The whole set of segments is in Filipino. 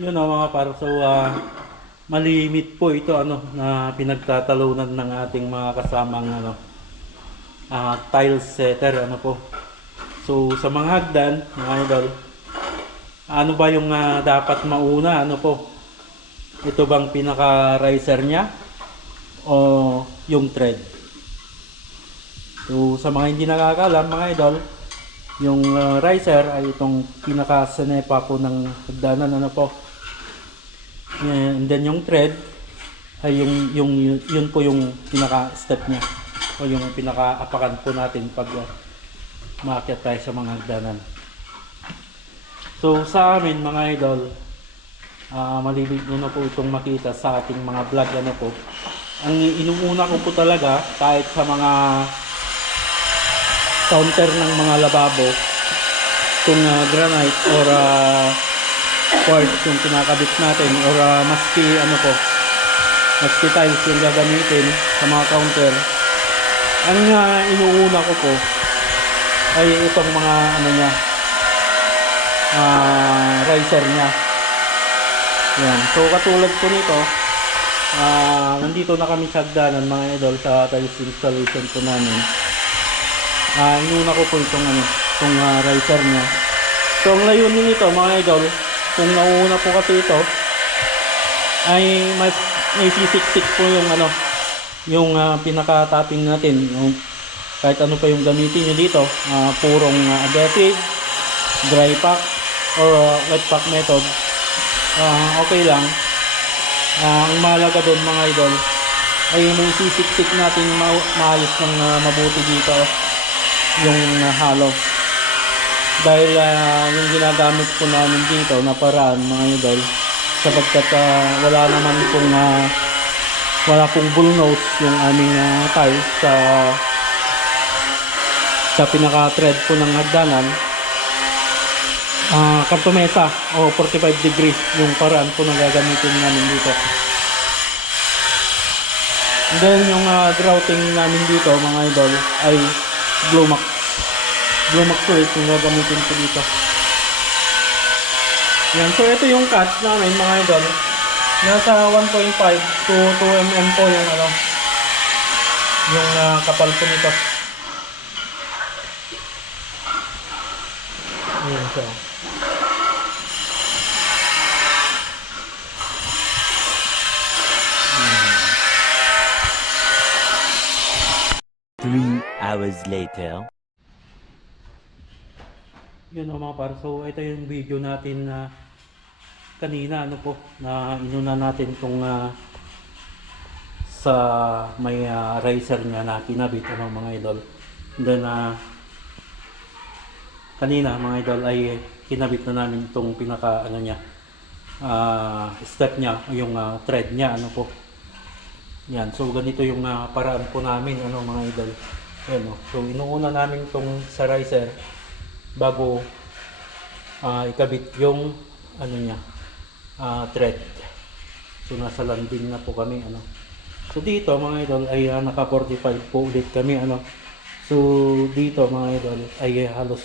Yun o mga par. So, ah, malimit po ito ano na pinagtatalunan ng ating mga kasamang ano ah, tile setter ano po. So, sa mga hagdan, mga idol, ano ba yung ah, dapat mauna? Ano po? Ito bang pinaka-riser niya? O yung thread? So, sa mga hindi nakakalam, mga idol, yung uh, riser ay itong pinaka-sanepa po ng hagdanan, ano po. And then yung thread ay yung, yung, yun po yung pinaka-step niya o yung pinaka-apakan po natin pag uh, maakyat tayo sa mga hagdanan. So sa amin mga idol, uh, malibig nyo na po itong makita sa ating mga vlog ano po. Ang inuuna ko po talaga kahit sa mga counter ng mga lababo kung uh, granite or uh, quartz yung kinakabit natin or uh, maski ano po maski tiles yung gagamitin sa mga counter. Ang uh, inuuna ko po ay itong mga ano niya uh, riser niya. Yan. So katulad po nito uh, nandito na kami sa hagdanan mga idol sa tiles installation po namin. Ah, inuna ko po itong ano, itong ah, riser niya. So ang layunin nito mga idol, kung nauuna po kasi ito ay mas may sisiksik po yung ano, yung ah, pinaka-topping natin, yung kahit ano pa yung gamitin niyo dito, ah, purong ah, adhesive, dry pack or ah, wet pack method. Ah, okay lang. Ah, ang mahalaga doon mga idol ay may sisiksik natin ma- maayos ng ah, mabuti dito yung uh, halo. Dahil ah, yung ginagamit po namin dito na paraan mga idol sapagkat ah, wala naman pong ah, wala pong bullnose yung aming uh, tiles sa sa pinaka-thread po ng hagdanan ah kartomesa o 45 degree yung paraan po na gagamitin namin dito. And then yung uh, grouting namin dito mga idol ay Blumax. Blumax ulit yung gagamitin ko dito. Yan. So, ito yung cut namin mga idol. Nasa 1.5 to 2 mm po yung ano yung uh, kapal po nito. Yan siya. Three hours later. Yun o mga par. So, ito yung video natin na kanina, ano po, na inuna natin itong sa may ah, riser niya na kinabit, ano mga idol. And then, ah, kanina, mga idol, ay kinabit na namin itong pinaka, ano niya, ah, step niya, yung ah, thread niya, ano po. Yan, so ganito yung ah, paraan po namin, ano mga idol. Yan, oh. So, inuuna namin itong sa riser bago ah, ikabit yung ano niya ah, thread. So nasa landing na po kami ano. So dito mga idol ay ah, naka 45 po ulit kami ano. So dito mga idol ay halos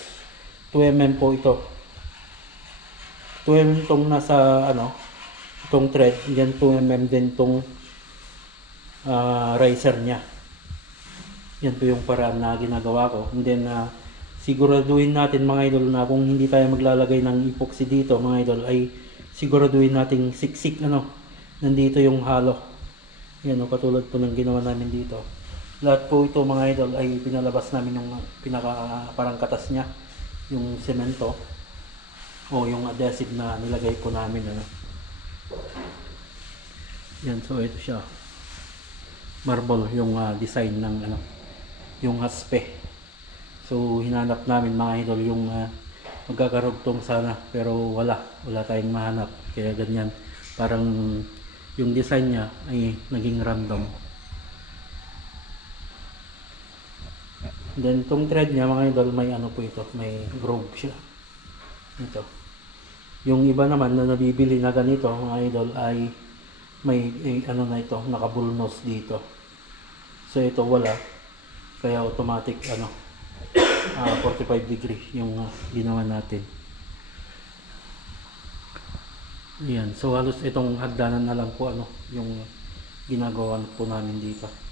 2 mm po ito. 2 mm tong nasa ano itong thread yan 2 mm din tong ah, riser niya. Yan po yung paraan na ginagawa ko. And then ah, siguraduhin natin mga idol na kung hindi tayo maglalagay ng epoxy dito mga idol ay siguraduhin nating siksik ano nandito yung halo. Yan o katulad po ng ginawa namin dito. Lahat po ito mga idol ay pinalabas namin yung pinaka parang katas niya yung semento o yung adhesive na nilagay po namin ano. Yan so ito siya. Marble yung ah, design ng ano yung haspe So hinanap namin mga idol yung uh, magkakarugtong sana pero wala, wala tayong mahanap. Kaya ganyan, parang yung design niya ay naging random. Then itong thread niya mga idol may ano po ito, may groove siya. Ito. Yung iba naman na nabibili na ganito mga idol ay may eh, ano na ito, nakabulnos dito. So ito wala. Kaya automatic ano, ah 45 degree yung ah, ginawa natin. Ayan, so halos itong hagdanan na lang po ano, yung ginagawa po namin dito.